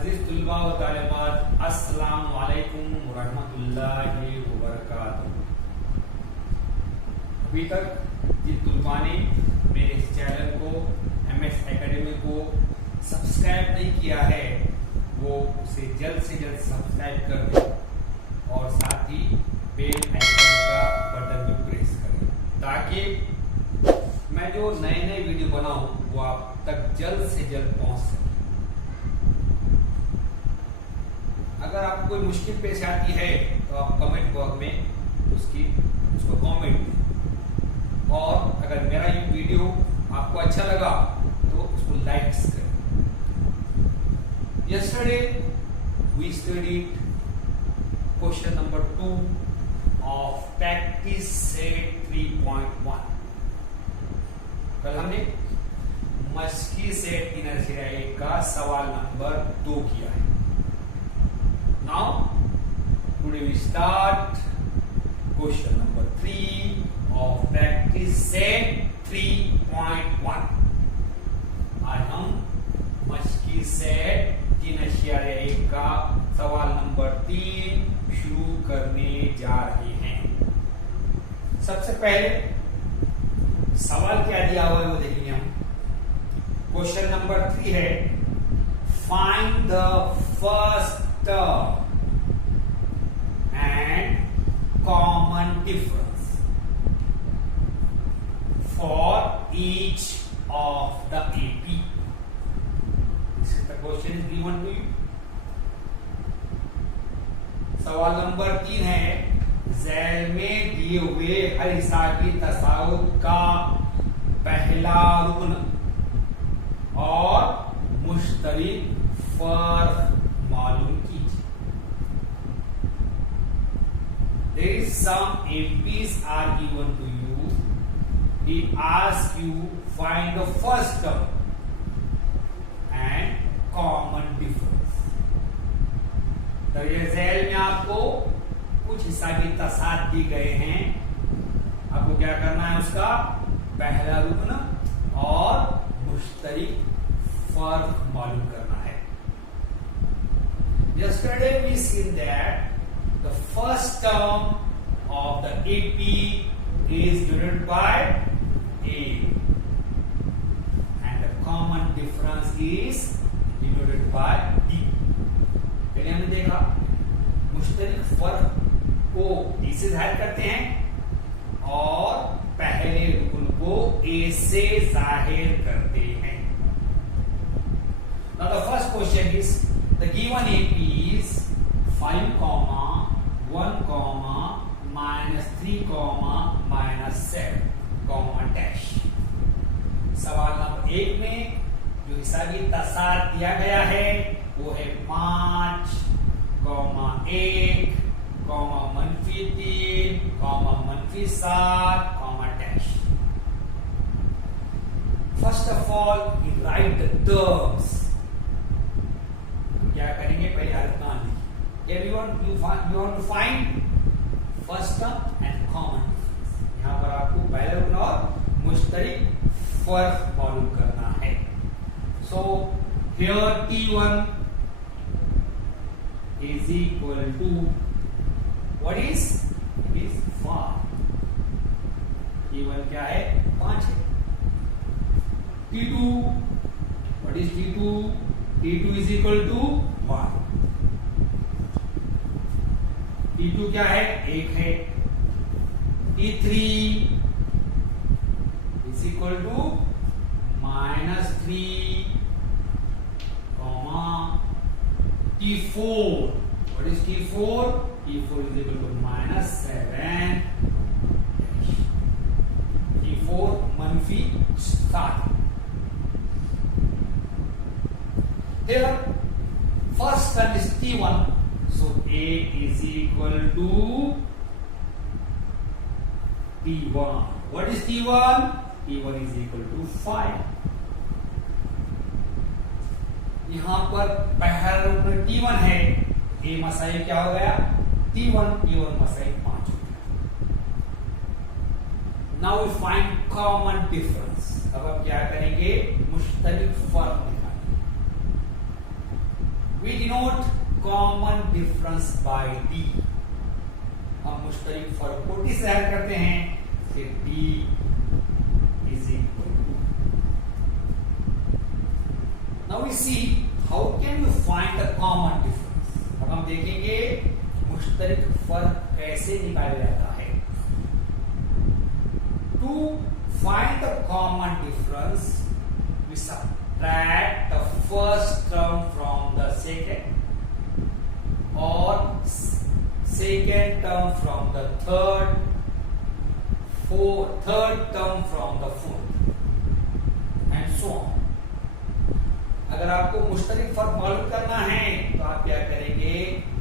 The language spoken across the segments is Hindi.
अजीज तुलबा व तालिबात, अस्सलामु अलैकुम व रहमतुल्लाहि व बरकातुहू। अभी तक जिन तुलबा ने मेरे इस चैनल को MS एकेडमी को सब्सक्राइब नहीं किया है वो उसे जल्द से जल्द सब्सक्राइब कर दें और साथ ही बेल आइकन का बटन भी प्रेस करें ताकि मैं जो नए नए वीडियो बनाऊं वो आप तक जल्द से जल्द पहुंच सके। अगर आपको कोई मुश्किल पेश आती है तो आप कमेंट बॉक्स में उसको कमेंट दें और अगर मेरा ये वीडियो आपको अच्छा लगा तो उसको लाइक्स करें। Yesterday we studied question number 2 of practice set 3.1। कल हमने मस्की सेट इनर्शिया का सवाल नंबर 2 किया है। Now today we start question number 3 of practice set 3.1। आज हम मस्की सेट इनर्शिया का सवाल नंबर 3 शुरू करने जा रहे हैं। सबसे पहले सवाल क्या दिया हुआ है वो देखेंगे हम। क्वेश्चन नंबर 3 है find the first term and common difference for each of the AP। This is the question is given to you. सवाल नंबर 3 है झैल में दिए हुए हर हिसाबी तसाउद का पहला रुकन और मुश्तरिक फर्क मालूम कीजिए। There is some APs are given to you. He asks you find the first term and common difference। तो ये झैल में आपको कुछ हिसाबी तसाद दी गए हैं। आपको क्या करना है उसका पहला रुकन और मुश्तरिक फर्क मालूम करना है। Yesterday we seen that the first term of the AP is denoted by A and the common difference is denoted by D। पहले हमने देखा मुश्तरिक फर्क को D से जाहिर करते हैं और पहले रुकन को A से जाहिर करते हैं। Now the first question is the given AP is 5, 1, -3, -7, dash. सवाल नंबर 1 में जो हिसाबी तसाद दिया गया है वो है 5, -1, -3, -7, dash. First of all you write the terms। क्या करेंगे पहले अर्थान लिखिए। you want to find first term and common difference। यहाँ पर आपको पहले रुकन और मुश्तरिक फर्क मालूम करना है। so here T1 is equal to what is? It is 5। T1 क्या है? 5 है। T2 what is T2? T2 is equal to 1। T2 क्या है? 1 है। T3 is equal to -3, T4 what is T4? T4 is equal to -7, T4 -7। Here first term is T1, so A is equal to T1। What is T1? T1 is equal to 5। यहां पर पहला रुकन T1 है। A मसाई क्या हो गया? T1 मसाई 5 हो गया। Now we find common difference। अब आप क्या करेंगे? मुश्तरिक फर्क निकालेंगे। We denote common difference by D. हम मुश्तरक फर्क को D से जाहिर करते हैं, फिर D is equal to. Now we see how can you find the common difference. अब हम देखेंगे मुश्तरक फर्क कैसे निकाला जाता है. To find the common difference, we subtract the first term from the second or second term from the third, third term from the fourth and so on. अगर आपको मुश्तरक फर्क मालूम करना है तो आप क्या करेंगे,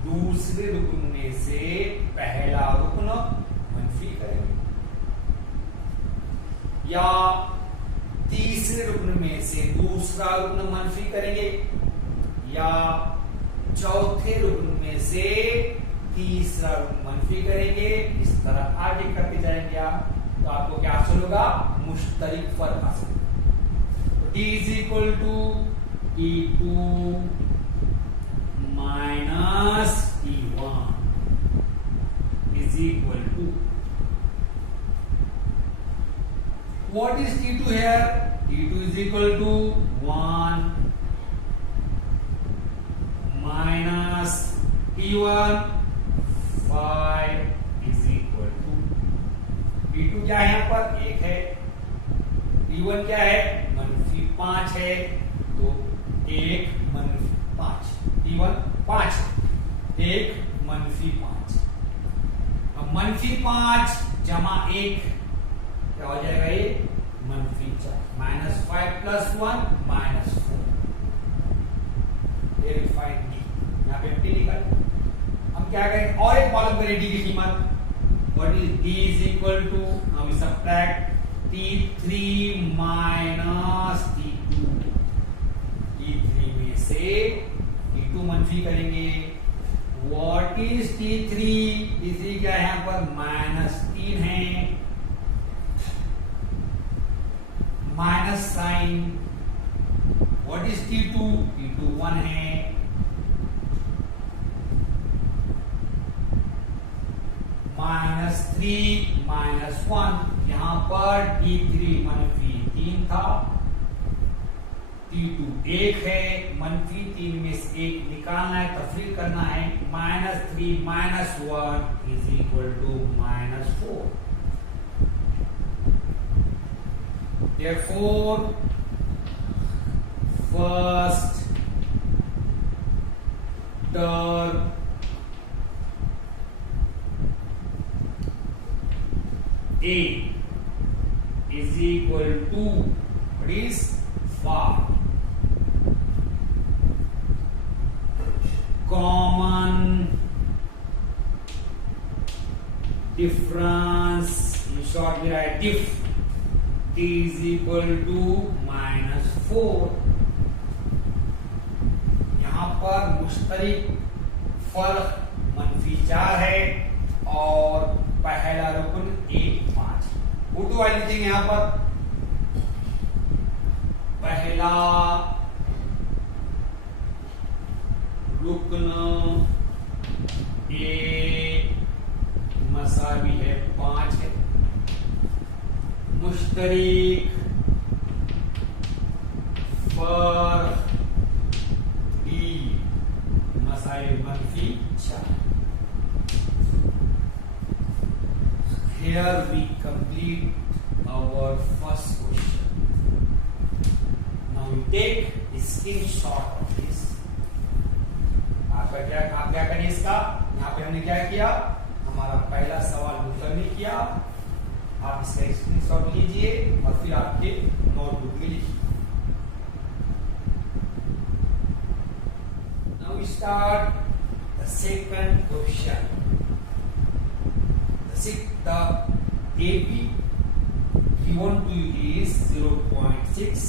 दूसरे रुकन में से पहला रुकन मनफी करेंगे या तीसरे रुकन में से दूसरा रुकन मनफी करेंगे या चौथे रुकन में से तीसरा रुकन मनफी करेंगे. इस तरह आगे करते जाएंगे आप, तो आपको क्या हासिल होगा, मुश्तरक फर्क हासिल होगा. T is equal to T2 minus T1 is equal to, what is T2 here? T2 is equal to 1 minus T1 5 is equal to, T2 क्या है यहाँ पर 1 है, T1 क्या है -5 है, तो 1 -5, T1 5 है, 1 -5. अब -5 जमा 1 क्या हो जाएगा, ये -4, -5 + 1 -4. ये फाइंड डी, यहाँ पे डी निकाल. हम क्या करें, और एक मालूम करें डी की कीमत. What is D is equal to, हम subtract T3 minus T2. T3 में से T2 मनफी करेंगे. What is T3? T3 क्या है यहाँ पर, -3 है, minus sign. What is T2? T2 1 है, -3 -1. यहां पर T3 -3 था, T2 1 है, -3 में से 1 निकालना है, तफरीक करना है. -3 -1 is equal to -4. Therefore, first term A is equal to, what is 5. Common difference, in short we write diff, T is equal to -4. यहाँ पर मुश्तरक फर्क -4 है और पहला रुकन 1 5. उर्दू वाली लिखेंगे यहाँ पर, पहला रुकन ए मसावी है 5 है, मुश्तरक फर्क डी मसाइल -4. Here we complete our first question. Now we take a screenshot of this. आप क्या करें इसका, यहाँ पे हमने क्या किया, हमारा पहला सवाल उत्तर नहीं किया. आप इसका स्क्रीनशॉट लीजिए और फिर आपके नोटबुक में लिखिए. Now we start the second question. The AP given to you is 0.6,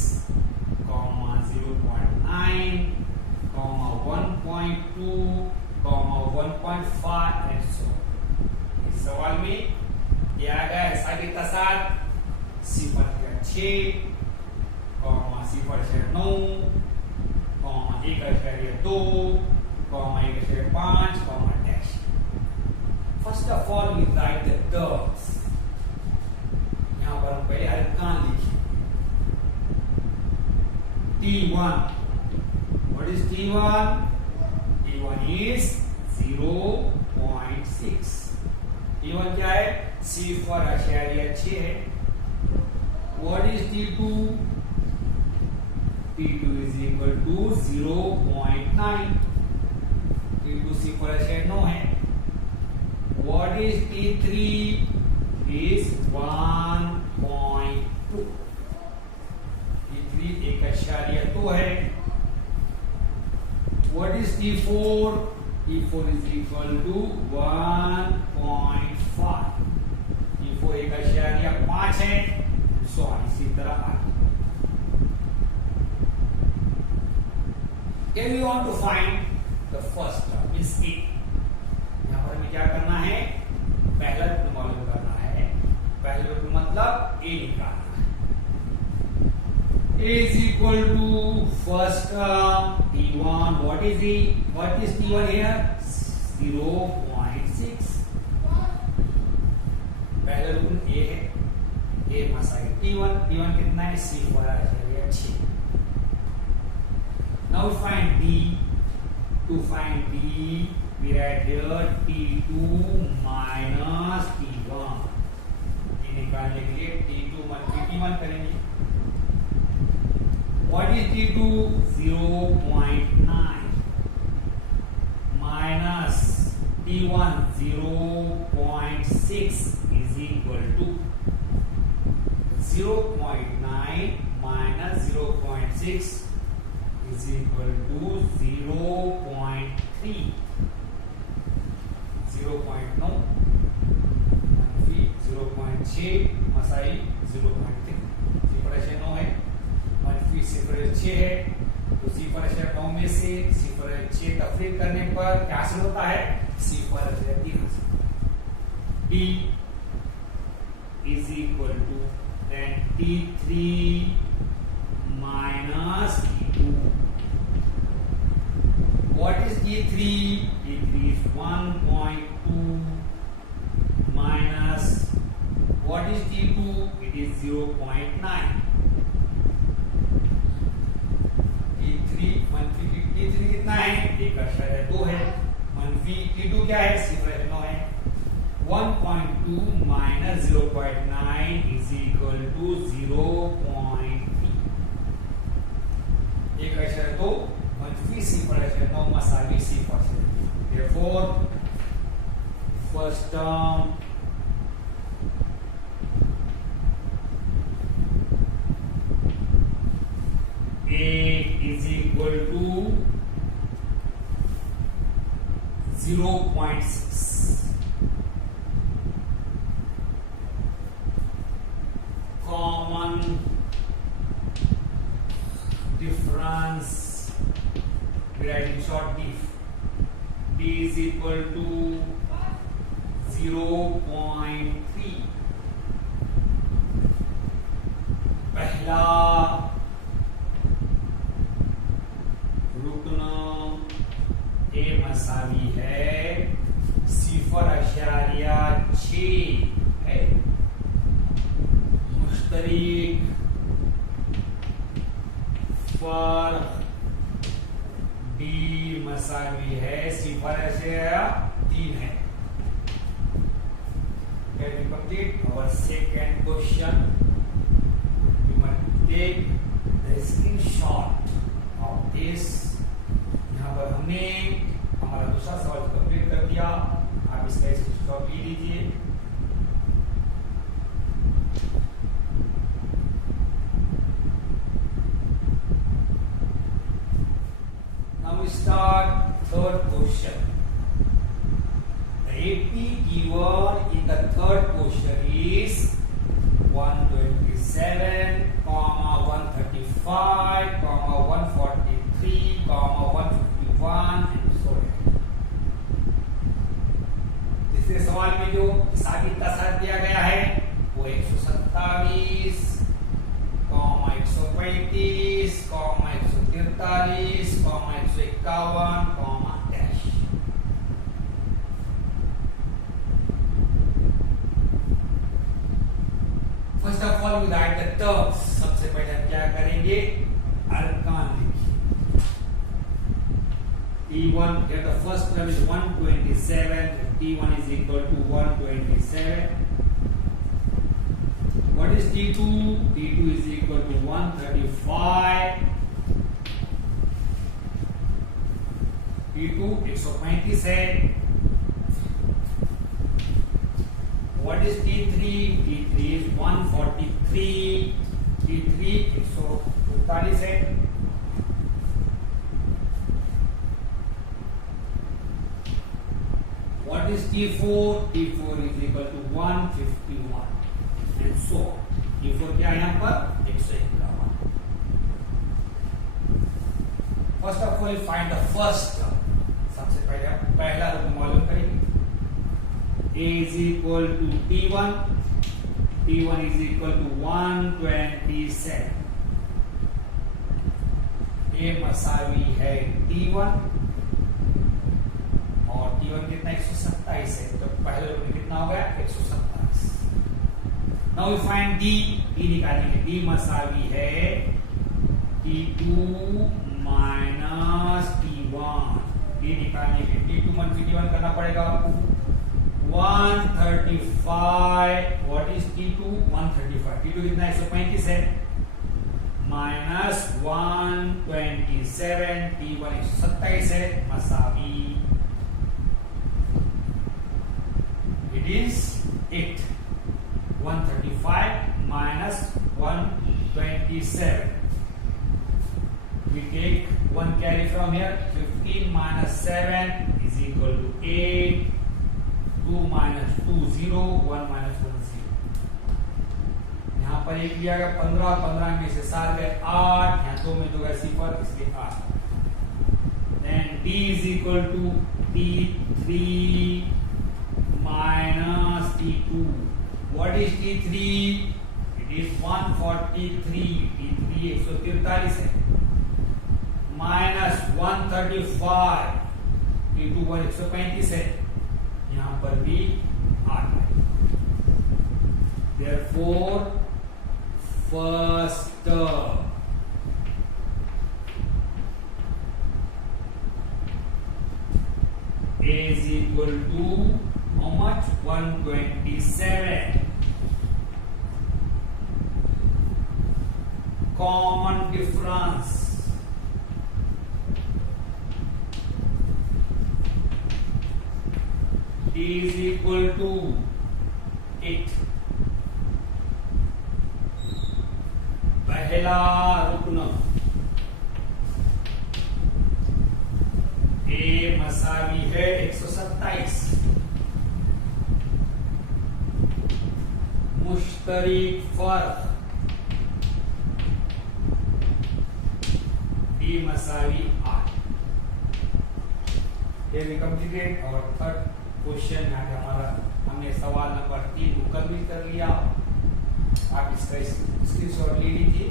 0.9, 1.2, 1.5 and so on. इस सवाल में दिया गया है सारे का साथ 0.6, 0.9, 1.2, 1.5, dash. First of all, we write the terms. यहाँ पर हम पहले हल्का लिखें. T1. What is T1? T1 is 0.6. T1 क्या है? सिफर आशारिया 6 है. What is T2? T2 is equal to 0.9. T2 सिफर आशारिया 9 है. What is T3? Is 1.2. T3 1.2 है. What is T4? T4 is equal to 1.5. T4 1.5 है. So इसी तरह आगे. Here we want to find the first term is A. यहाँ पर हमें क्या करना है? पहला रूट मालूम करना है. पहला रूट मतलब A निकालना है. A is equal to first term T1. What is T1 here? 0.6. पहला रूट A है. A मसाई T1 कितना है? सिफर आशारिया 6. Now find D. To find D, we write here T2 minus T1. ये निकालने के लिए T2 minus T1 करेंगे. What is T2? 0.9 minus T1 0.6 is equal to 0.9 minus 0.6 is equal to 0.3. 0.9 0.6 Masai 0.3. सिफर आशारिया 9 है. मनफी सिफर 6 है. तो सिफर आशारिया 9 में से सिफर 6 तफरीक करने पर क्या हासिल होता है? सिफर आशारिया 3 हासिल. D is equal to then T3 minus T2. What is T3? T3 is 1.2 minus what is T2? It is 0.9. T3 कितना है? 1.2 है. मनफी T2 क्या है? सिफर 9 है. 1.2 minus 0.9 is equal to 0.3. 1.2 मनफी सिफर 9 मसावी सिफर. Therefore, first term A is equal to 0.6. Common difference, we write in short diff. D is equal to 0.3. पहला रुकना A मसावी है सिफर आशारिया 6 है. मुश्तरिक फर D मसावी है सिफर आशारिया 3 है. Can we complete our second question? We must take the screenshot of this. यहाँ पर हमने हमारा दूसरा सवाल कंप्लीट कर दिया. आप इसका स्क्रीनशॉट ले लीजिए. Now we start third question. The AP given in the third question is 127, 135, 143, 151 and so on. तीसरे सवाल में जो साबित तासाद दिया गया है वो 127, 135, 143, 51 comma dash. First of all we write the terms. सबसे पहले हम क्या करेंगे, अर्कान लिखिए। T1, here the first term is 127, so T1 is equal to 127. What is T2? T2 is equal to 135. T2 135 है। What is T3? T3 is 143. T3 143 है। What is T4? T4 is equal to 151 and so on. T4 क्या है यहाँ पर 151. First of all, find the first term. सबसे पहले हम पहला रूप मालूम करेंगे। A is equal to T1. T1 is equal to 127. A मसावी है T1 और T1 कितना 127 है, तो पहले रूप में कितना हो गया 127। Now we find D। D निकालेंगे। D मसावी है T2 माइनस T1। D निकालने के T2 माइनस T1 करना पड़ेगा आपको। 135। What is T2? 135। T2 कितना 135 है माइनस 127। T1 127 है मसावी it is 8. 135 minus 127. We take one carry from here. 15 minus 7 is equal to 8. 2 minus 2 0. 1 minus 1 0. यहाँ पर एक लिया गया 15। 15 में से 7 गए 8। यहाँ 2 में 2 गए 0 इसलिए 8। Then D is equal to T3 minus T2. What is T3? It is 143. T3 143 है minus 135. T2 135 है, यहाँ पर भी 8 है। Therefore, first term A is equal to how much? 127. Common difference. D is equal to 8. पहला रुकना A मसावी है 127। मुश्तरिक फर्क D मसावी 8। ये भी कंप्लीटेड। और थर्ड क्वेश्चन यहाँ पे हमारा हमने सवाल नंबर 3 को कंप्लीट कर लिया। आप इसका स्क्रीनशॉट ले लीजिए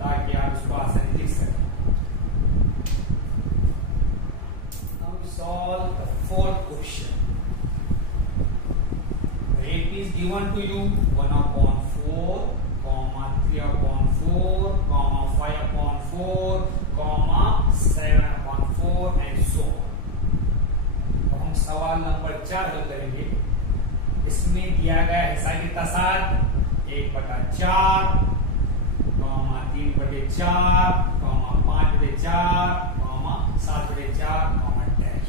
ताकि आप इसको आसानी लिख सकें। Now we solve the fourth question. The AP is given to you 1/4, 3/4, 5/4, 7/4 and so on. तो हम सवाल नंबर 4 हल करेंगे। इसमें दिया गया हिस्सा कितना 7, 1/4, 3/4, 5/4, 7/4, dash.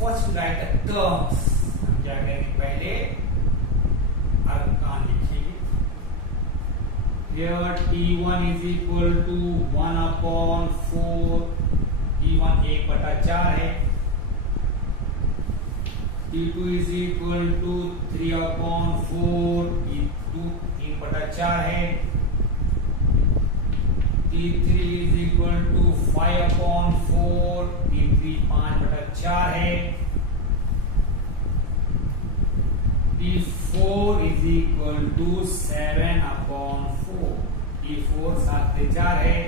First right the terms. हम क्या करेंगे, पहले अर्कान लिखेंगे। Here T1 is equal to 1/4। T1 1/4 है। T2 is equal to 3/4। T2 1/4 है। T3 is equal to 5/4। T3 5/4 है। T4 is equal to 7/4। T4 7/4 है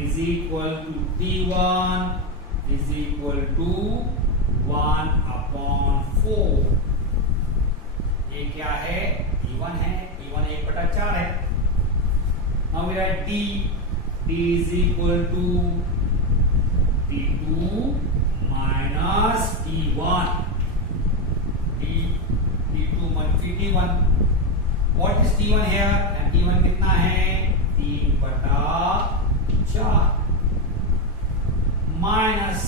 is equal to T1 is equal to 1/4। ये क्या है? T1 है, T1 1/4 है। Now we write D is equal to T2 minus T1। T2 minus T1। What is T1 here? And T1 कितना है? 3/4 minus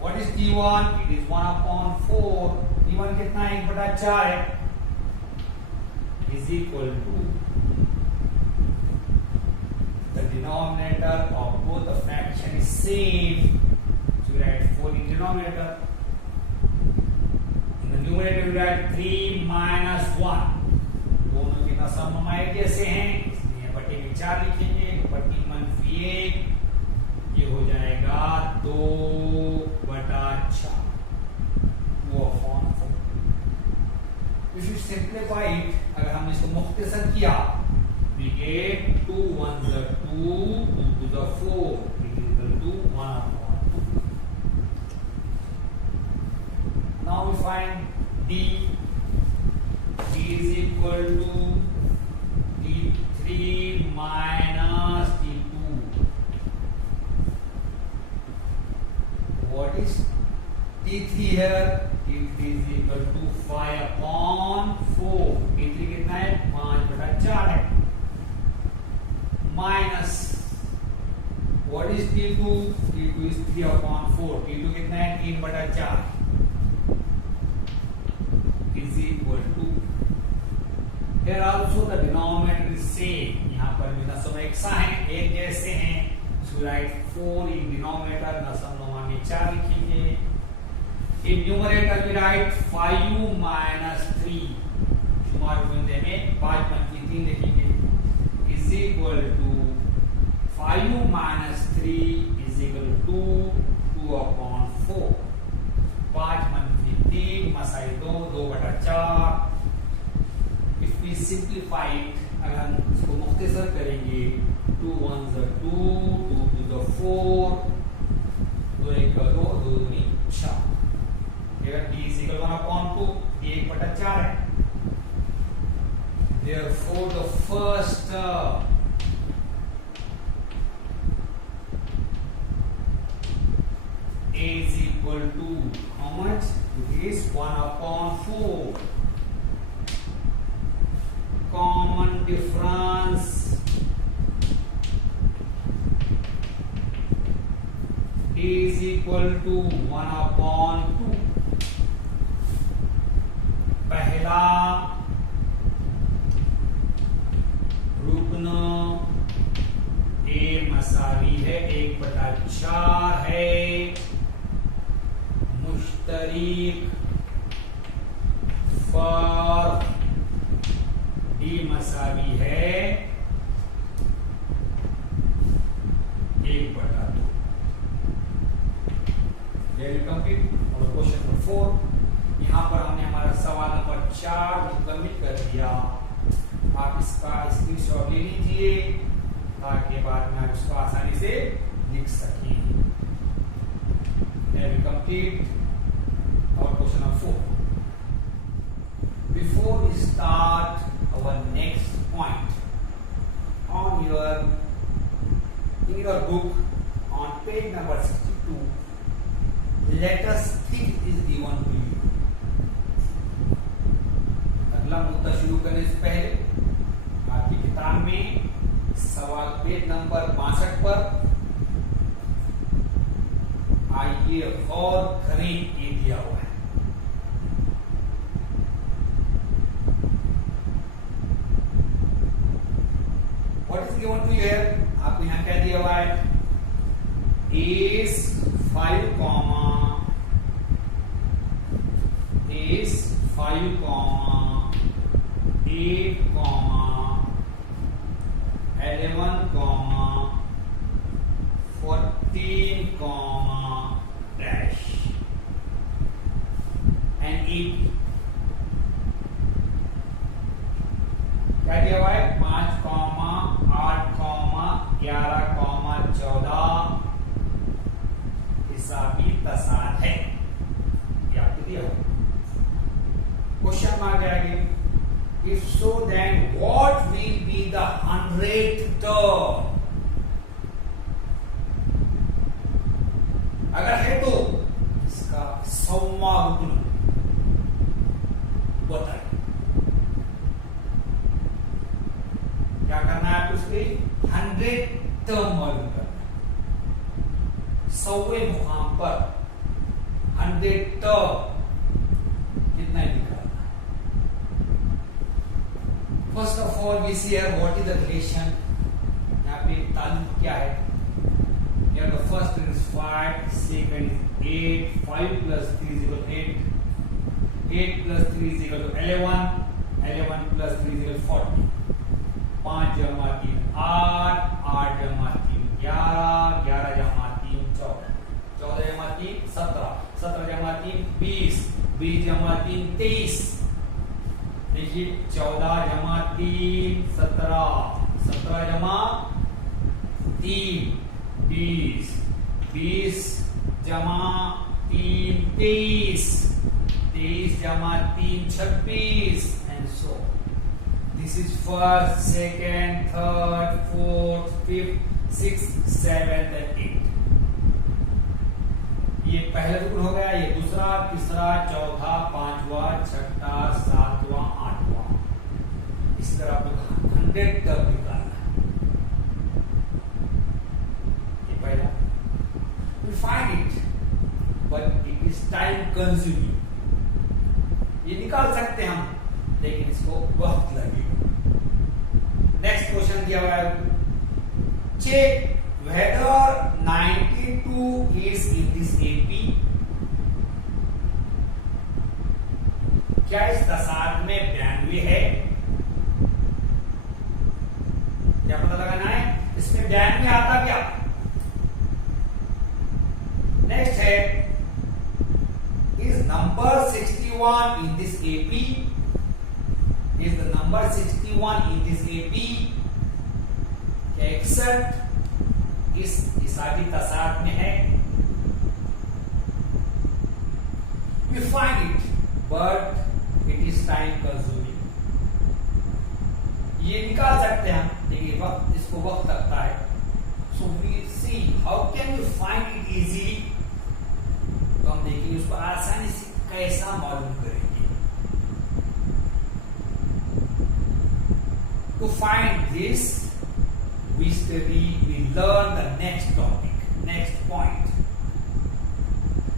what is T1? It is 1/4। T1 कितना है? 1/4 है, is equal to the denominator of both the fraction is same, so we write 4 in denominator. In the numerator we write 3 minus 1। दोनों के सम हमारे जैसे हैं, इसलिए बटे में 4 लिखेंगे। बटे -1 ये हो जाएगा 2/4। If you simplify it, अगर हमने इसको मुख्तसर किया, we get 2 1s are 2, 2 2s are 4, it is equal to 1/2। Now we find D is equal to T3 minus T2। What is T3 here? T3 is equal to 5/4। T3 कितना है? 5/4 है। Minus what is T2? T2 is 3/4। T2 कितना है? 3/4 is equal to, here also the denominator is same। यहाँ पर भी नसम एक सा है, एक जैसे हैं, so write 4 in denominator, नसम नोमा में 4 लिखेंगे। In numerator we write 5 minus 3, शुमार गुंजे में 5 पंची 3 लिखेंगे, is equal to 5 minus 3 is equal to 2/4। 5 Panchi 3 Masai 2, 2/4। If we simplify it, अगर हम इसको मुख्तसर करेंगे, 2 1s are 2, 2 2s are 4, 2 1 2, 2 2 4। Here D is equal to 1/2, D 1/4 है। Therefore the first term is equal to how much? It is 1/4। Common difference is equal to 1/2। पहला रुकन ए मसावी है 1/4 है। मुश्तरिक फर्क डी मसावी है 1/2। कंप्लीट। और क्वेश्चन नंबर 4, यहाँ पर हमने हमारा सवाल नंबर 4 मुकम्मिल कर दिया। आप इसका स्क्रीनशॉट ले लीजिए ताकि बाद में आप इसको आसानी से लिख सकें। कंप्लीट और question number 4। Before we start our next point, in your book on page number 62, let us think is given to you। अगला मुद्दा शुरू करने से पहले आपकी किताब में सवाल पेज नंबर 62 पर आइए गौर करें, ये दिया हुआ है। What is given to you here? आपको यहाँ क्या दिया हुआ है? is 5, 8, 11, 14, dash and 8। क्या दिया हुआ है? 5, 8, अगर है तो इसका 100वां रुकन बताए। क्या करना है आपको? उसके 100 टर्म मालूम करना है। 100वें मुकाम पर 100 टर्म कितना निकालना है? First of all we see here what is the relation. यहाँ पे ताल्लुक क्या है? Here the first is 5, second is 8, 5 plus 3 is equal to 8, 8 plus 3 is equal to 11, 11 plus 3 is equal to 40, 5 जमा 3 8, 8 जमा 3 11, 11 जमा 3 14, 14 जमा 3 17, 17 जमा 3 20, 20 जमा 3 23। देखिए 14 जमा 3 17, 17 जमा 3 20, 20 जमा 3 23, 23 जमा 3 26 and so this is first, second, third, fourth, fifth, sixth, seventh and eighth। ये पहला रुकन हो गया, ये दूसरा, तीसरा, चौथा, पांचवा, छठा, सातवां, आठवां। इस तरह आपको 100 टर्म निकालना है। पहला we find it but it is time consuming। ये निकाल सकते हैं हम लेकिन इसको वक्त लगेगा। नेक्स्ट क्वेश्चन दिया हुआ है, check whether 92 is in this AP। क्या इस दशार्ध में 92 है? क्या पता लगाना है? इसमें 92 आता क्या? नेक्स्ट है, is number 61 in this AP? Is the number 61 in this AP? क्या 61 इस इसादी तसाद में है? We find it, but it is time consuming। ये निकाल सकते हैं हम लेकिन वक्त, इसको वक्त लगता है। So we see how can we find it easily। तो हम देखेंगे उसको आसानी से कैसा मालूम करेंगे। To find this we study, we learn the next topic, next point।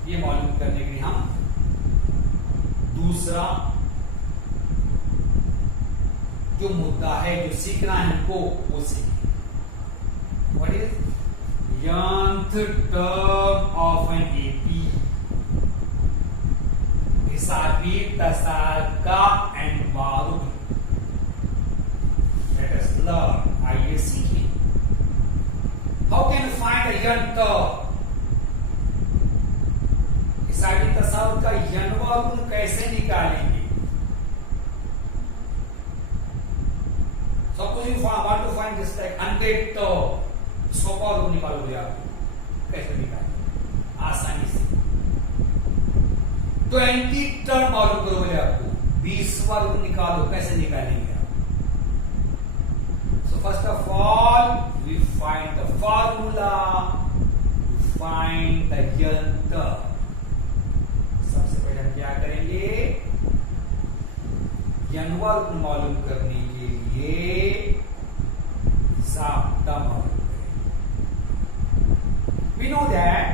ये मालूम करने के लिए हम दूसरा जो मुद्दा है, जो सीखना है हमको, वो सीखें। What is nth term of an AP? हिसाबी तसाद का nवां रुकन। Let us learn। आइए सीखें। How can you find a nth term? हिसाबी तसाद का nवां रुकन कैसे निकालेंगे? Suppose you want to find this like 100 term, इसको और निकालोगे आप, कैसे निकालेंगे? आसानी से 20 टर्म मालूम करो बोले आपको, 20वां रुकन निकालो, कैसे निकालेंगे आप? So first of all we find the formula to find the nth term। सबसे पहले हम क्या करेंगे? nवां रुकन मालूम करने के लिए ज़ाब्ता मालूम करेंगे। We know that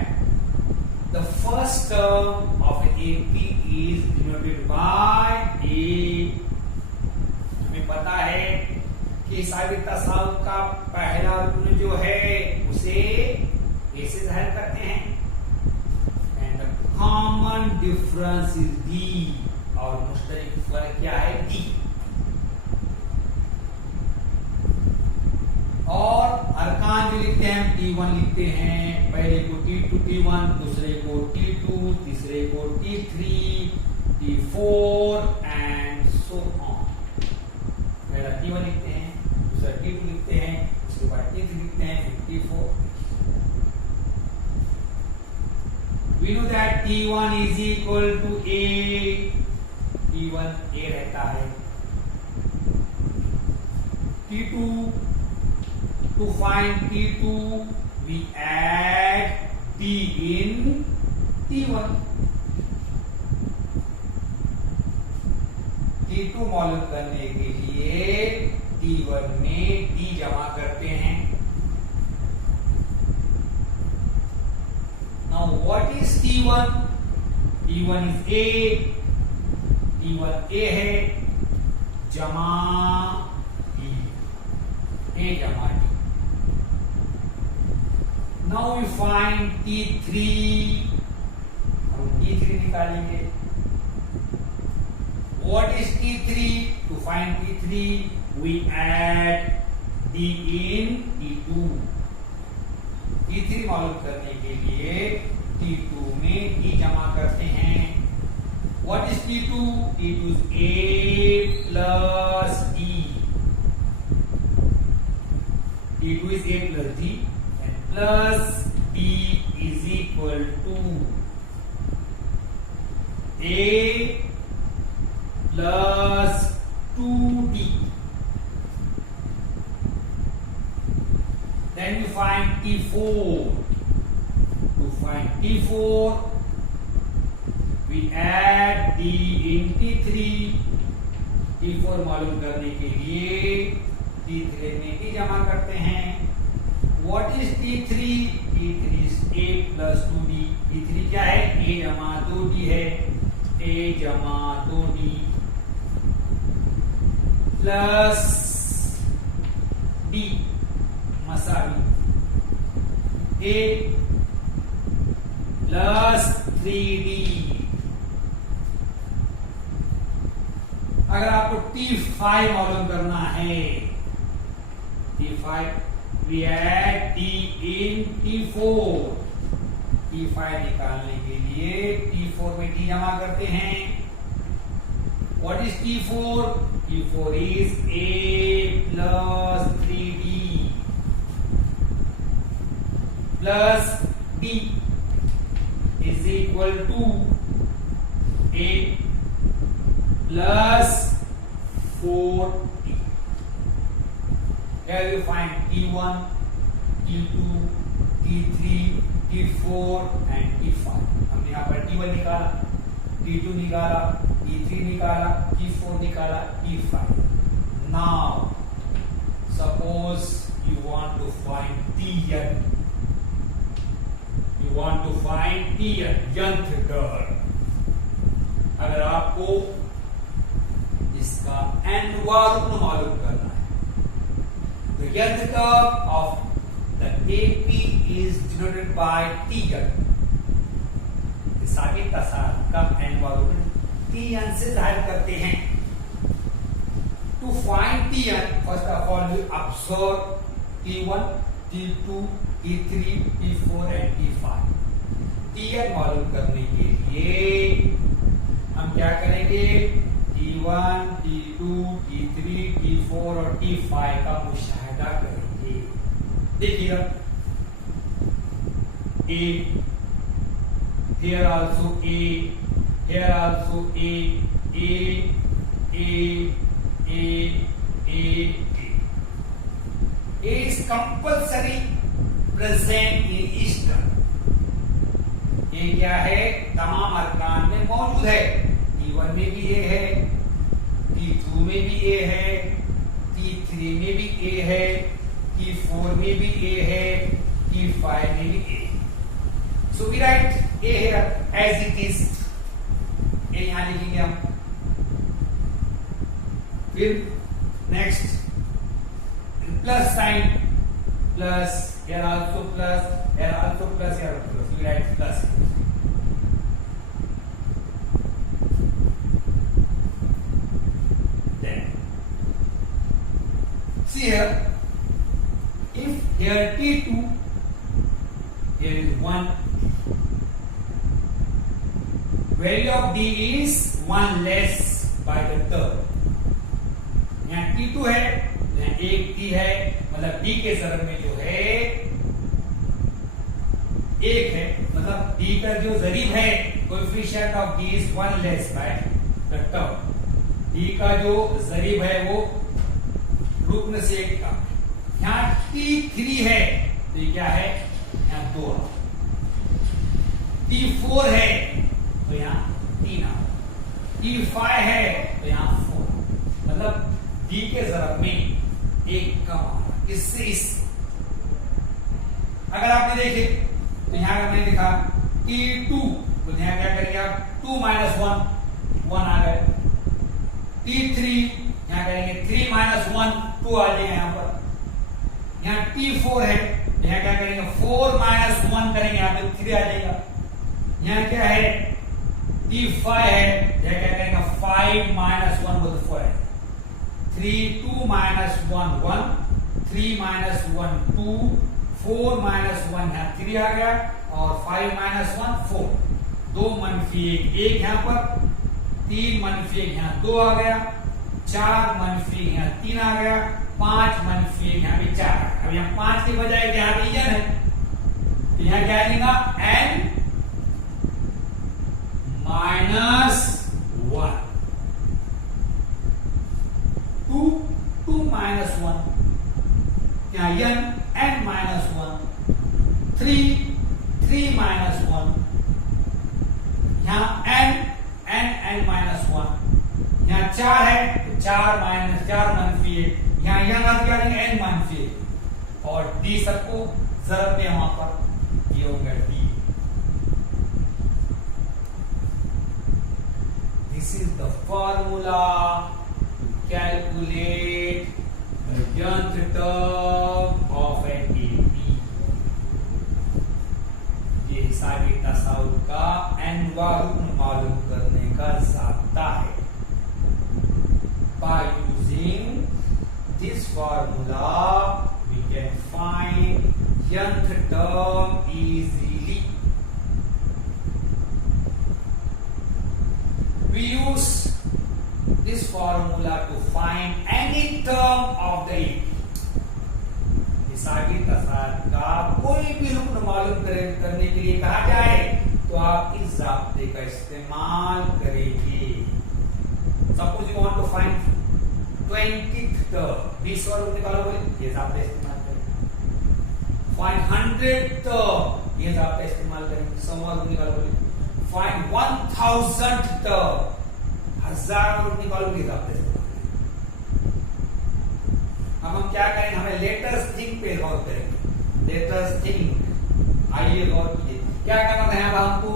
the first term of an AP is denoted by A। हमें पता है कि हिसाबी तसाद का पहला रुकन जो है उसे A से जाहिर करते हैं। And the common difference is D, और मुश्तरक फर्क क्या है? D। और अरकान जो लिखते हैं हम T1 लिखते हैं, पहले को T2 T1, दूसरे को T2, तीसरे को T3, T4 and so on. पहला T1 लिखते हैं, दूसरा T2 लिखते हैं, उसके बाद T3 लिखते हैं, फिर T4। We know that T1 is equal to A। T1 A रहता है। T2, to find T2 we add D in T1, T2 मालूम करने के लिए T1 में T जमा करते हैं। Now what is T1? T1 is A, T1 A है जमा D, A जमा D। Now we find T3, हम T3 निकालेंगे। What is T3? To find T3, we add D in T2। T3 मालूम करने के लिए T2 में D जमा करते हैं। What is T2? T2 is A plus D। T2 is A plus D and plus D is equal to A plus 2D। Then we find T4. To find T4, we add D in T3। T4 मालूम करने के लिए T3 में D जमा करते हैं। What is T3? T3 is A plus 2D। T3 क्या है? A जमा 2D है। A जमा 2D plus D मसावी A plus 3D। अगर आपको T5 मालूम करना है, T5 we add D in T4। T5 निकालने के लिए T4 में D जमा करते हैं। What is T4? T4 is A plus 3D plus D is equal to A plus 4D। Here you find T1, T2, T3, T4 and T5। हमने यहाँ पर T1 निकाला, T2 निकाला, T3 निकाला, T4 निकाला, T5। Now suppose you want to find Tn, you want to find Tn, nth term। अगर आपको इसका n-वां रूप मालूम करना है, the nth term of the AP is denoted by Tn। साबित का n-वां रूप Tn से जाहिर करते हैं। To find Tn, first of all we observe T1, T2, T3, T4 and T5। Tn मालूम करने के लिए हम क्या करेंगे? T1, T2, T3, T4 और T5 का मुशाहिदा करेंगे। देखिए A, here also A, here also A, A, A, A, A, A। A is compulsory present in each term। A क्या है? तमाम अरकान में मौजूद है। T1 में भी A है, T2 में भी A है, T3 में भी A है, T4 में भी A है, T5 में भी A है। So we write A here as it is। A यहाँ लिखेंगे हम। फिर next plus sign, plus here also plus, here also plus, here also plus। We write plus। Then see here, if here T2, here is 1, value of D is 1 less by the term। यहाँ T2 है, यहाँ एक T है, मतलब D के जरब में जो है एक है, मतलब D का जो जरीब है coefficient of D is 1 less by the term। D का जो जरीब है वो रुकन से एक कम है। यहाँ T3 है तो ये क्या है? यहाँ 2। T4 है तो यहाँ 3 आ, T5 है तो यहाँ 4, मतलब D के ज़रब में एक कम आ रहा, इससे इस। अगर आपने देखे तो यहाँ अगर मैंने लिखा T2 तो यहाँ क्या करेंगे आप, 2 माइनस 1 1 आ गए। T3 यहाँ करेंगे 3 माइनस 1 2 आ जाएगा यहाँ पर। यहाँ T4 है यहाँ क्या करेंगे 4 माइनस 1 करेंगे, यहाँ पे 3 आ जाएगा। यहाँ क्या है T5 है यहाँ क्या करेंगे 5 माइनस 1 बोलते 4 है। 3 2 माइनस 1 1 3 माइनस 1 2 4 माइनस 1 यहाँ 3 आ गया और 5 माइनस 1 4, 2 मनफी 1 1 यहाँ पर, 3 मनफी 1 यहाँ 2 आ गया, 4 मनफी यहाँ 3 आ गया, 5 मनफी 1 यहाँ पे 4। अब यहाँ 5 के बजाय यहाँ पे n है तो यहाँ क्या आएगा n माइनस 1 2 2 माइनस 1 यहाँ n माइनस 1 3 माइनस 1 यहाँ n माइनस 1 यहाँ 4 है तो 4 माइनस 4 मनफी 1 यहाँ क्या देंगे n मनफी 1 और d सबको ज़रब में वहां पर ये होगा d। This is the formula to calculate the nth term of an AP। ये हिसाबी तसाउर का n-वां रुकन मालूम करने का ज़ाब्ता है। By using this formula, we can find nth term easily. We use this formula to find any term of the AP। हिसाबी tasar का कोई भी रुकन मालूम करने के लिए कहा जाए तो आप इस ज़ाब्ते का इस्तेमाल करेंगे। Suppose you want to find 20th term, 20 और रुकन निकालो बोले, ये ज़ाब्ता इस्तेमाल करेंगे। Find 100th term, ये ज़ाब्ता इस्तेमाल करेंगे। 100 और रुकन निकालो बोले। Find 1000th term, 1000 और रुकन निकालो ये ज़ाब्ता इस्तेमाल। अब हम क्या करेंगे, हमें लेटर्स थिंग पे गौर करेंगे। लेटर्स थिंग, आइए गौर कीजिए क्या करना था यहाँ पर हमको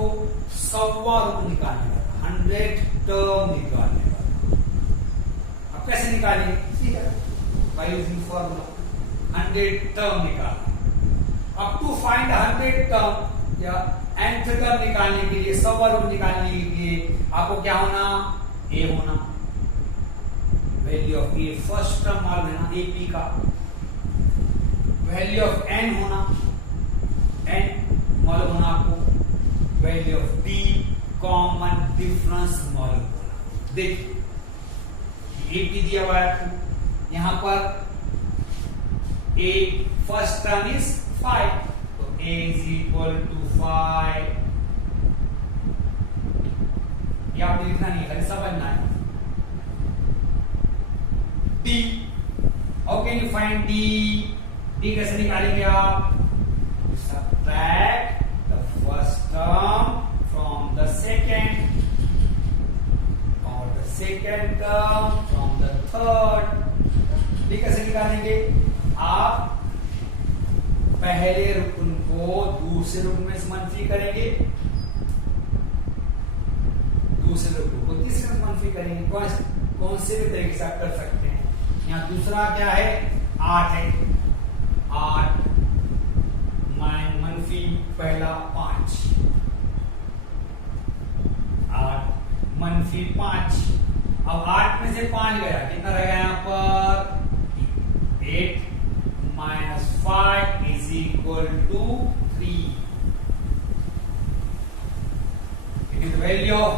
100वां रुकन निकालने का, 100th टर्म निकालने का। अब कैसे निकालेंगे, ठीक है, by using formula 100th term निकालना। अब टू फाइंड 100th टर्म या nth टर्म निकालने के लिए, 100वां रुकन निकालने के लिए आपको क्या होना, a होना, value of A first term मालूम है ना एपी का। वैल्यू ऑफ n होना, n मालूम होना आपको। Value of d common difference मालूम होना। देखिए एपी दिया हुआ है आपको, यहां पर a फर्स्ट टर्म इज 5 तो a इज इक्वल टू 5। ये आपको लिखना नहीं है, खाली समझना है। D, how can you find D? D कैसे निकालेंगे आप? Subtract the first term from the second or the second term from the third। D कैसे निकालेंगे? आप पहले रुकन को दूसरे रुकन में से मनफी करेंगे, दूसरे रुकन को तीसरे में मनफी करेंगे। कौन से भी तरीके से आप कर सकते हैं। यहाँ दूसरा क्या है, 8 है, 8 मनफी पहला 5, 8 मनफी 5। अब 8 में से 5 गया, कितना रह गया यहाँ पर 8 minus 5 is equal to 3। It is value of,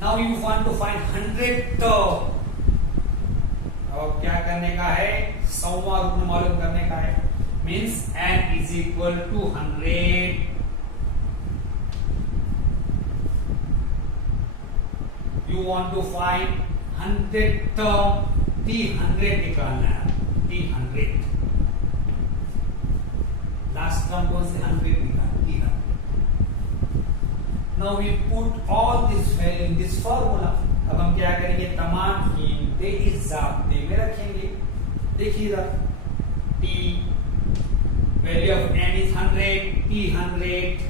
now you want to find 100th term. और क्या करने का है, 100वां रुकन मालूम करने का है। Means n is equal to 100। You want to find 100th term, T100 निकालना है, T100 लास्ट टर्म कौन से 100 निकालना, T100। Now we put all this value in this formula. अब हम क्या करेंगे, तमाम कीमतें इस ज़ाब्ते में रखेंगे. देखिएगा, t value of n is 100, t 100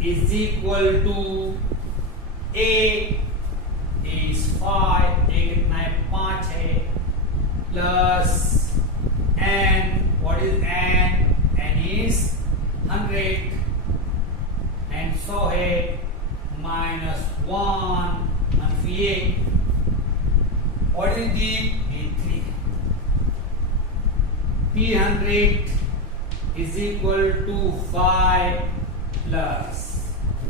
is equal to a is 5, a कितना है, 5 है, plus n, what is n? n is 100 and so है minus 1 मनफी 1. What is the d3? t100 is equal to 5 plus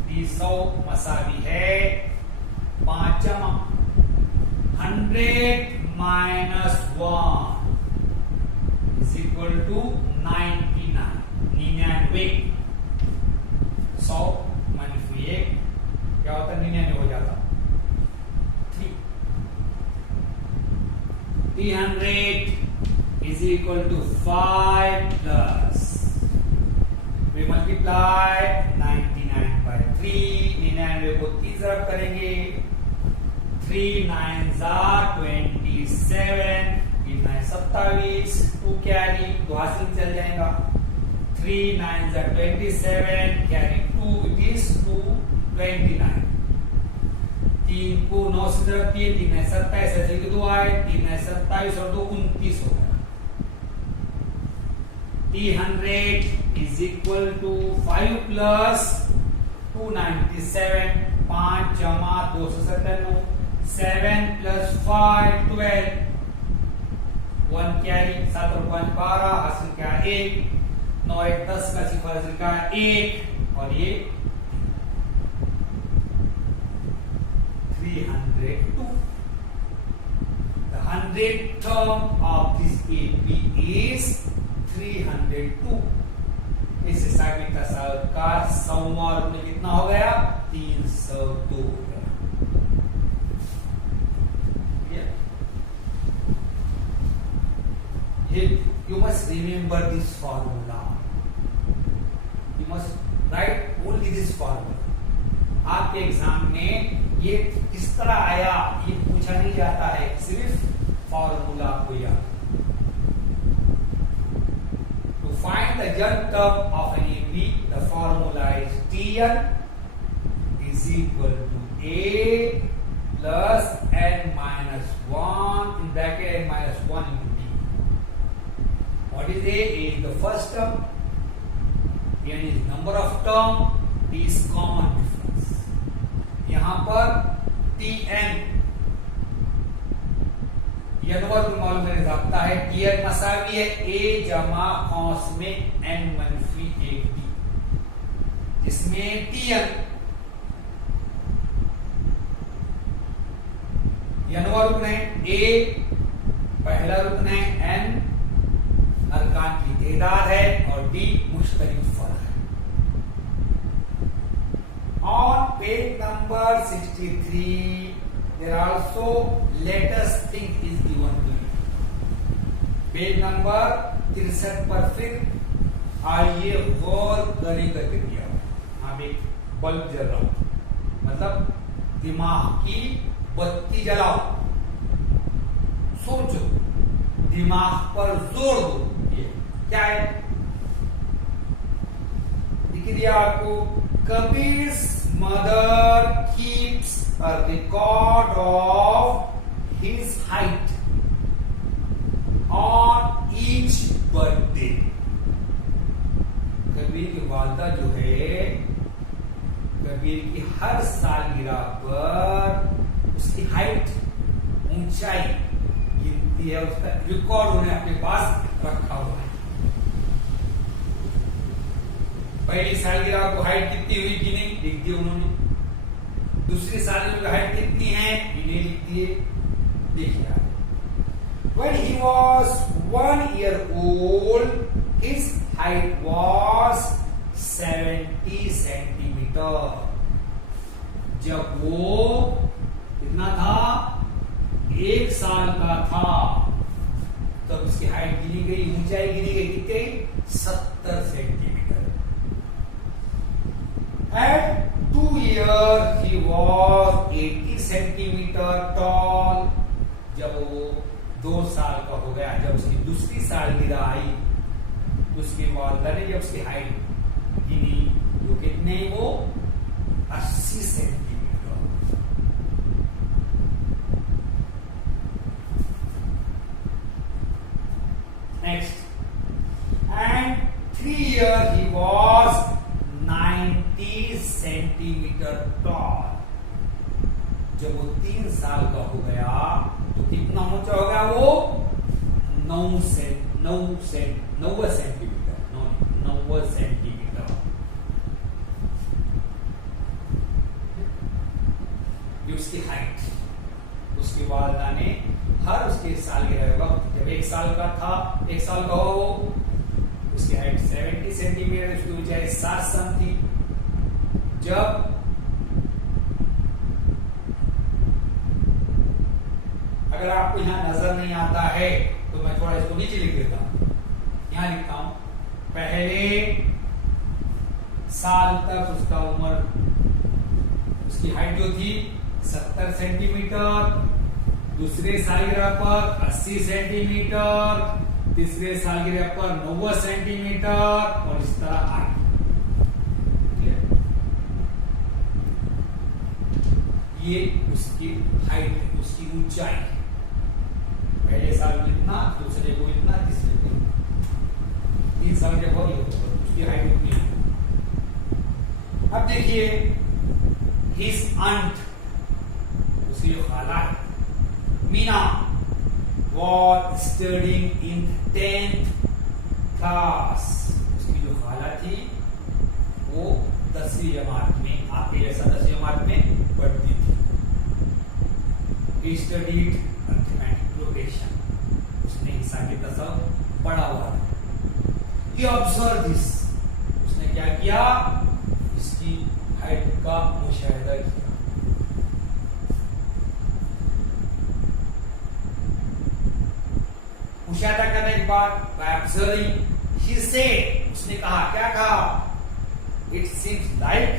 d100 मसावी है 5 जमा 100 minus 1 is equal to 99. 99 100 मनफी 1 क्या होता है, 99 हो जाता 3. 300 is equal to 5 plus we multiply 99 by 3. 99 को 3 से रब करेंगे, 3 9s are 27, 3 9 27, 2 कैरी 2 हासिल चल जाएगा, 3 9s are 27, carry 2 it is 2 29. 3 को 9 से रब किए, 3 9 27 ऐसे के 2 आए, 3 9 27 और 2 29 हो गया. 300 is equal to 5 plus 297, 5 जमा 297, 7 plus 5 12, 1 कैरी 7 और 5 12, हासिल क्या 1, 9 1 10 का सिफर हासिल क्या 1 और ये 302. The 100th term of this AP is 302. इस हिसाब का 100 में कितना हो गया, 302 हो गया. You must remember this formula. You must write only this formula. आपके एग्जाम में ये किस तरह आया ये पूछा नहीं जाता है, सिर्फ फॉर्मूला को याद. To find the jump term of an AP, the formula is Tn is equal to A plus n minus 1 in bracket n minus 1 into D. What is A? A is the first term, n is number of term, D is common difference. यहाँ पर Tn n वर्ग मालूम है, जाता है Tn मसावी है a जमा औंस में n मनफी 1d, जिसमें Tn n रुकन है, a पहला रुकन है, n अरकान की तादाद है और d मुश्तरिक फर्क है. On page number 63 there also latest thing is given to you. Page number 63 पर फिर आइए गौर करें करके दिया हुआ. आप एक बल्ब जल रहा हो, मतलब दिमाग की बत्ती जलाओ, सोचो, दिमाग पर जोर दो. ये क्या है, दिख दिया आपको. Kabir's mother keeps a record of his height on each birthday. Kabir की वालदा जो है, कबीर की हर सालगिरह पर उसकी हाइट, ऊंचाई गिनती है, उसका रिकॉर्ड उन्हें अपने पास रखा हुआ है. पहली सालगिरह को हाइट कितनी हुई गिनी, लिख दी उन्होंने. दूसरी सालगिरह की हाइट कितनी है, गिने, लिख दिए. देखिए, when he was 1 year old his height was 70 centimeter. जब वो कितना था, 1 साल का था, तब उसकी हाइट गिनी गई, ऊंचाई गिनी गई, कितनी, 70 centimetre. At 2 years year he was 80 centimetre toll. जब वो 2 साल का हो गया, जब उसकी दूसरी सालगिरह आई, उसके वालिदा ने जब उसकी हाइट गिनी तो कितने, वो 80 centimetre. Next, and 3 years he was 90 centimetre toll. जब वो 3 साल का हो गया तो कितना ऊंचा हो गया, वो 90 सेंटीमीटर। ये उसकी हाइट। उसके वालिदा ने हर उसके सालगिरह वक्त, जब 1 साल का था, 1 साल का हो, वो उसकी हाइट 70 सेंटीमीटर, उसकी ऊंचाई 7 सन थी। जब अगर आपको यहां नजर नहीं आता है तो मैं थोड़ा इसको नीचे लिख देता हूं। यहां लिखता हूं, पहले साल तक उसका उम्र, उसकी हाइट जो थी 70 सेंटीमीटर, दूसरे सालगिरह पर 80 सेंटीमीटर, तीसरे सालगिरह पर 90 सेंटीमीटर और इस तरह आगे। ये उसकी हाइट है, उसकी ऊंचाई है। पहले साल में इतना, दूसरे को इतना, तीसरे को 3 साल जब हो उसकी हाइट उतनी है। अब देखिए, हिज आंट, उसकी जो खाला है Meena, was studying in 10th class। उसकी जो खाला थी वो 10वीं जमात में, आपके जैसा 10वीं जमात में पढ़ती थी। He studied arithmetic progression। उसने हिसाबी तसव्वुफ पढ़ा हुआ था। He observed this। उसने क्या किया, इसकी हाइट का मुशाहिदा किया। मुशाहिदा करने के बाद by observing, he said, उसने कहा, क्या कहा, it seems like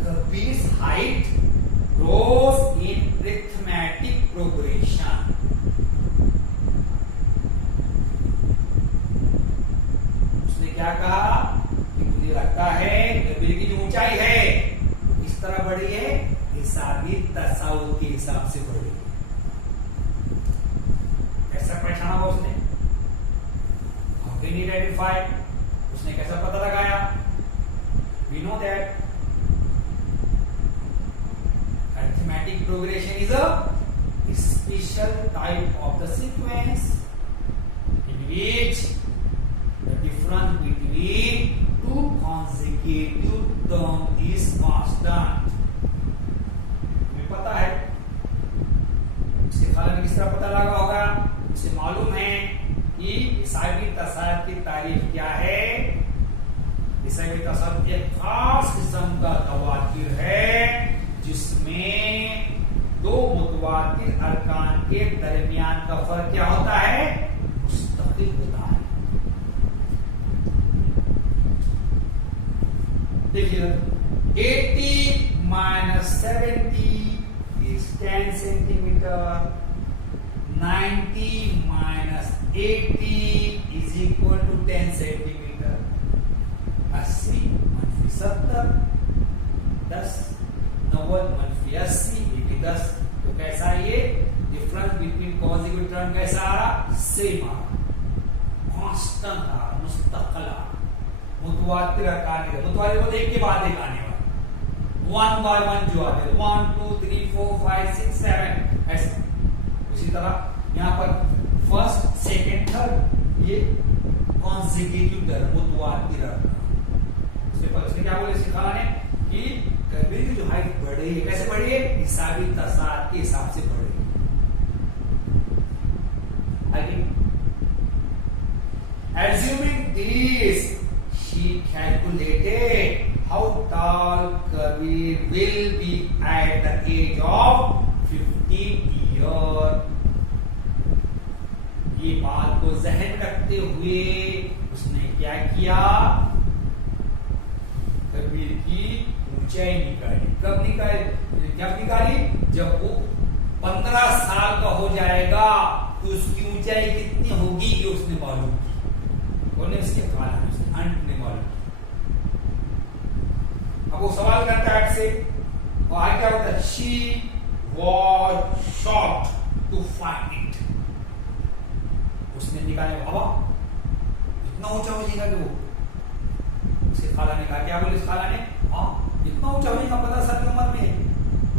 Kabir's height rose in arithmetic progression। उसने क्या कहा कि मुझे लगता है कबीर की जो ऊंचाई है वो किस तरह बढ़ी है, हिसाबी तसव्वुफ के हिसाब से बढ़ी है। कैसा पहचाना हुआ उसने, how can he identify, उसने कैसा पता लगाया। We know that arithmetic progression is a special type of the sequence in which the difference between 2 consecutive terms is constant। हमें पता है इसके खाला में किस तरह पता लगा होगा, उसे मालूम है कि हिसाबी तसव्वुफ की तारीफ क्या है। हिसाबी तसव्वुफ एक खास किस्म का तवातीर है जिसमें 2 मुतवातिर अरकान के दरमियान का फर्क क्या होता है, मुस्तकिल होता है। देखिए, 80 minus 70 is 10 centimetre, 90 minus 80 is equal to 10 centimetre, 80 - 70, 10, 90 - 80 ये 10। तो कैसा ये डिफरेंस बिटवीन कॉन्जिक्यूटिव टर्म कैसा आ रहा, सेम आ रहा, कांस्टेंट आ रहा, मुस्तकिल आ रहा। मुतवातिर अरकान के, मुतवातिर को एक के बाद एक आने वाला, 1 by 1 जो आते हैं, 1 2 3 4 5 6 7 ऐसे। उसी तरह यहाँ पर फर्स्ट सेकेंड थर्ड ये कॉन्जिक्यूटिव टर्म मुतवातिर अरकान। उसने क्या बोले सिखाना ने कि कबीर की जो हाइट बढ़ी है, कैसे बढ़ी है, हिसाबी तसव्वुफ के हिसाब से बढ़ी है। आगे, assuming this, she calculated how tall Kabir will be at the age of 15 years। ये बात को जहन में रखते हुए उसने क्या किया, कबीर की ऊंचाई निकाली। कब निकाली? जब वो 15 साल का हो जाएगा तो उसकी ऊंचाई कितनी होगी ये उसने मालूम की, और उसके कारण उसने अंत ने मालूम की। अब वो सवाल करता है आपसे, और आगे क्या होता है? She was shocked to find it. उसने निकाला, बाबा इतना ऊंचा हो जाएगा कि वो, उसके खाला ने कहा, क्या बोले उस खाला ने? हाँ इतना ऊंचा हो जाएगा 15 साल की उम्र में।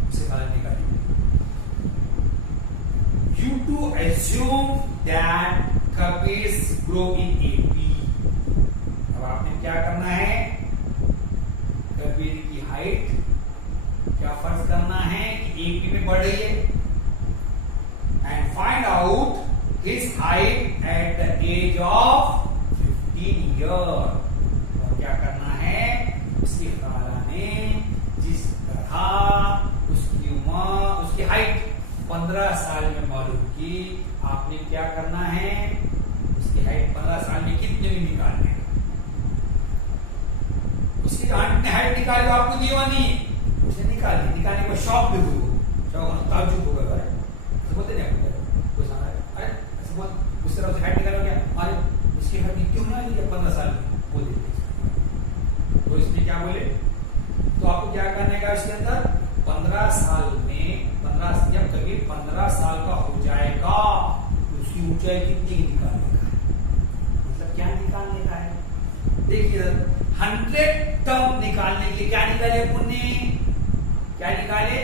उसके खाला ने निकाली। You to assume that Kabir's grow in AP। अब आपने क्या करना है? कबीर की हाइट क्या फर्ज करना है कि AP में बढ़ रही है, and find out his height at the age of 15 year. और क्या करना है? उसकी खाला ने जिस तरह उसकी उम्र, उसकी हाइट 15 साल में मालूम की, आपने क्या करना है? उसकी हाइट 15 साल में कितने में निकालने, उसकी हाइट निकाली, आपको दीवानी उसने निकाली। निकालने को शौक भी हुआ, ताज्जुब होगा, बोलते नहीं अरे उस तरह से हाइट निकालो, क्या अरे उसकी हाइट क्यों ना ली 15 साल में, बोल देते। तो इसमें क्या बोले? तो आपको क्या करने का इसके अंदर? 15 साल में, जब कबीर 15 साल का हो जाएगा तो उसकी ऊंचाई कितनी निकालने का है? मतलब क्या निकालने का है? देखिए 100 टर्म निकालने के लिए क्या निकाले पुण्य? क्या निकाले?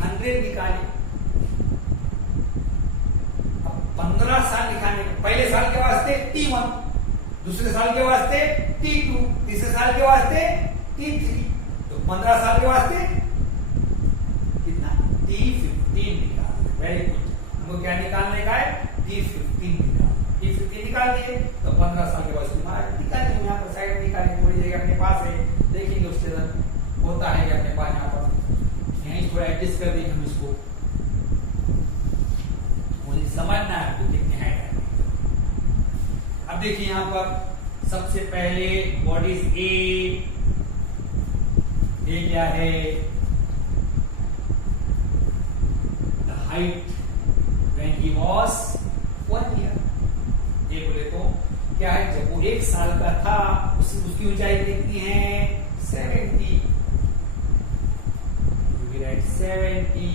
100 निकाले। अब 15 साल निकालने, पहले साल के वास्ते T1, दूसरे साल के वास्ते T2, तीसरे साल के वास्ते T3, तो 15 साल के वास्ते T15 निकाल। Very good. हमको क्या निकालने का है? T15 निकाल दिए तो 15 साल के बाद निकालिए, यहाँ पर साइड निकालिए, थोड़ी जगह अपने पास है, देखेंगे उसके अंदर होता है कि अपने पास यहाँ पर यहीं थोड़ा एडजस्ट कर देंगे हम इसको, मुझे समझना है आपको कितने है। अब देखिए यहाँ पर सबसे पहले व्हाट इज ए क्या है? height when he was 1 year। ये बोले तो क्या है? जब वो 1 साल का था उसकी ऊंचाई कितनी है? 70। We write 70।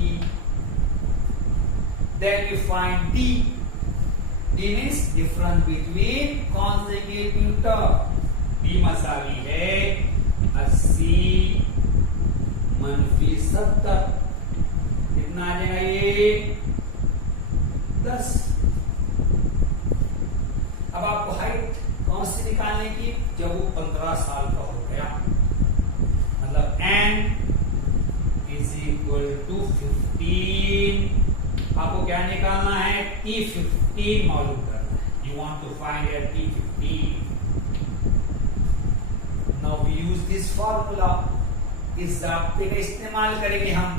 Then we find D। D means difference between consecutive term। D मसावी है 80 - 70। कितना आ जाएगा ये? 10। अब आपको हाइट कौन सी निकालने की? जब वो 15 साल का हो गया, मतलब n is equal to 15। आपको क्या निकालना है? T15 मालूम करना है। You want to find a T15। Now we use this formula। इस रास्ते का इस्तेमाल करेंगे हम।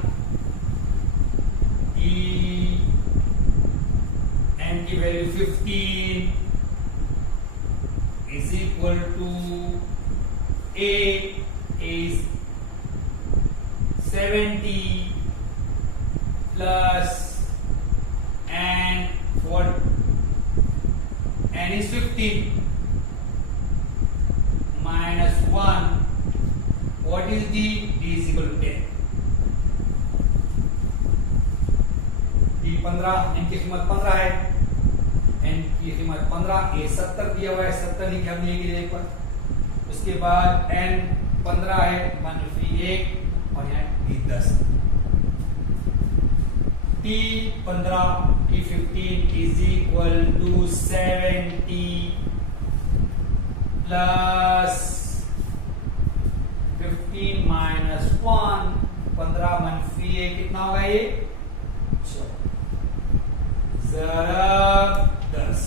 n की value 15 is equal to a is 70 plus n is 15 minus 1, what is D? D is equal to 10। D15, n की कीमत 15 है, n की कीमत 15, ये 70 दिया हुआ है, 70 लिखे हमने एक जगह पर। उसके बाद n 15 है, -1 और यहाँ D10। T15 T15 is equal to 70 plus 15 minus 1, 15 - 1 कितना होगा ये? ज़रब 10।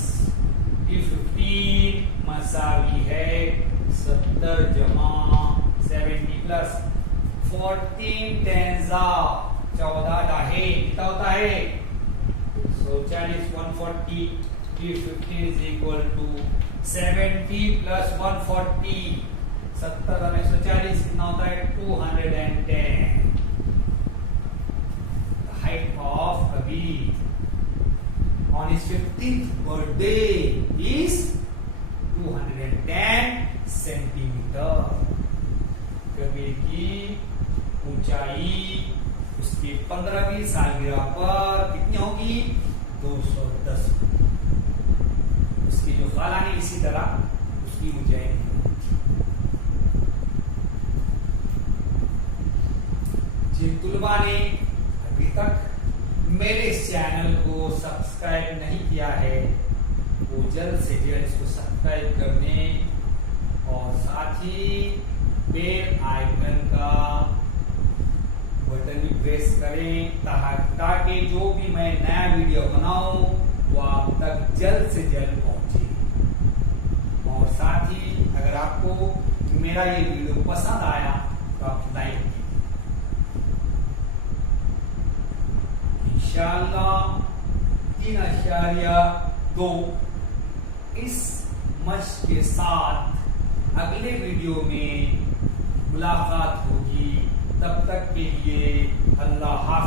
T15 मसावी है 70 जमा 70 प्लस 14 10 14 दाहे कितना होता है? So 40 140। T15 is equal to 70 plus 140, 70 और 140 कितना होता है? 200। ऊंचाई उसकी 15वीं सालगिरह पर कितनी होगी? 210। उसकी जो खालानी इसी तरह उसकी ऊंचाई जिन तुलबा ने अभी तक मेरे इस चैनल को सब्सक्राइब नहीं किया है वो जल्द से जल्द इसको सब्सक्राइब कर दें और साथ ही बेल आइकन का बटन भी प्रेस करें ताकि जो भी मैं नया वीडियो बनाऊं वो आप तक जल्द से जल्द पहुंचे। और साथ ही अगर आपको मेरा ये वीडियो पसंद आया तो आप लाइक कीजिए। इंशाअल्लाह 3.2 इस मश्क के साथ अगले वीडियो में मुलाकात होगी। तब तक के लिए अल्लाह हाफ़िज़।